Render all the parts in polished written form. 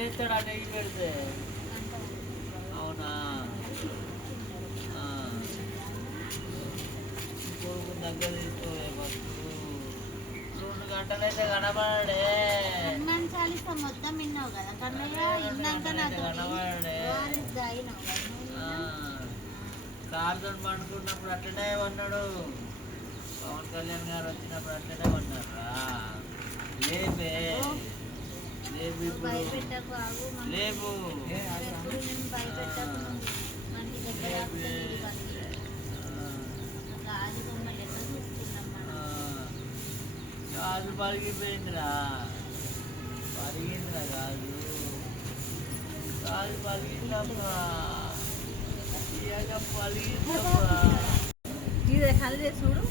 లేస్తాడు అటు ఇటు పెడితే. అవునా కొడుకు దగ్గర తీసుకోవే ఫస్ట్. 2 గంటలైతే కనబడే మొత్తం విన్నావు కదా కన్నయ్య. కనబడే కార్తో పండుకున్నప్పుడు అట్లనే ఉన్నాడు. పవన్ కళ్యాణ్ గారు వచ్చినప్పుడు అట్లనే ఉన్నారా? లేపే లేపు లేపు గాజు పలిగిపోయిందిరా. పలిగిందిరా గాజు. గాజు పలిగిందమ్మా. పలిగిందమ్మా. చూడు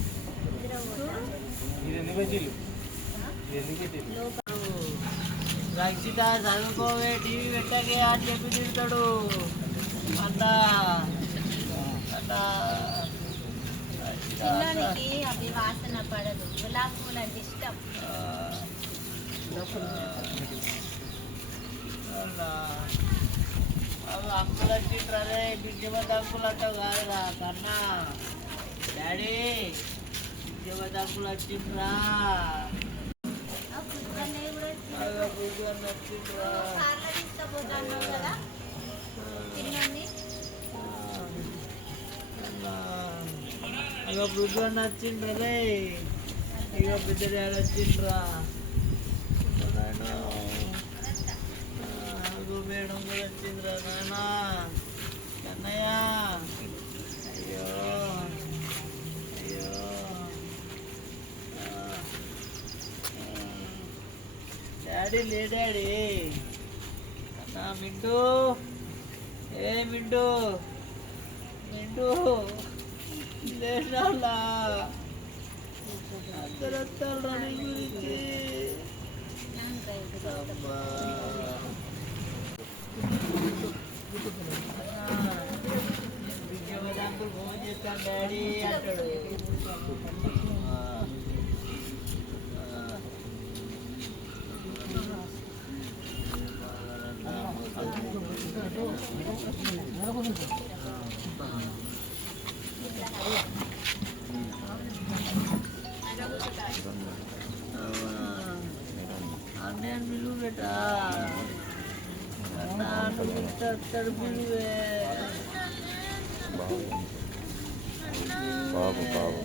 రక్షిత చదువుకోవే టీవీ పెట్టకే అని చెప్పి తిడతాడు. అన్నా అన్నా పిల్లలకి అవి వాసన పడదు. గులాబీ పూలు అంటే ఇష్టం. అంకుల్ వచ్చిండ్రే బిడ్డమతి అంకుల్ అంటావు కాదురా కన్నా. డాడీ బిడ్డమతి అంకుల్ వచ్చిండ్రా. ఇక బుద్ధు అని వచ్చిండ్రా రే. ఇక బిడ్డ డాడీ వచ్చిండ్రా. మేడం కూడా వచ్చిందిరా నాన్న. కన్నయ్య అయ్యో అయ్యో డాడీ లే డాడీ. అన్నా మింటూ ఏ మింటూ మింటూ లేడా అందరూ వస్తారు రన్నింగ్ గురించి. విజయవదాంకులు ఫోన్ చేస్తాను డాడీ అంటాడు. అన్నయ్య పిలువు బేటా. అత్తడు పిలువే. బాబు బాబు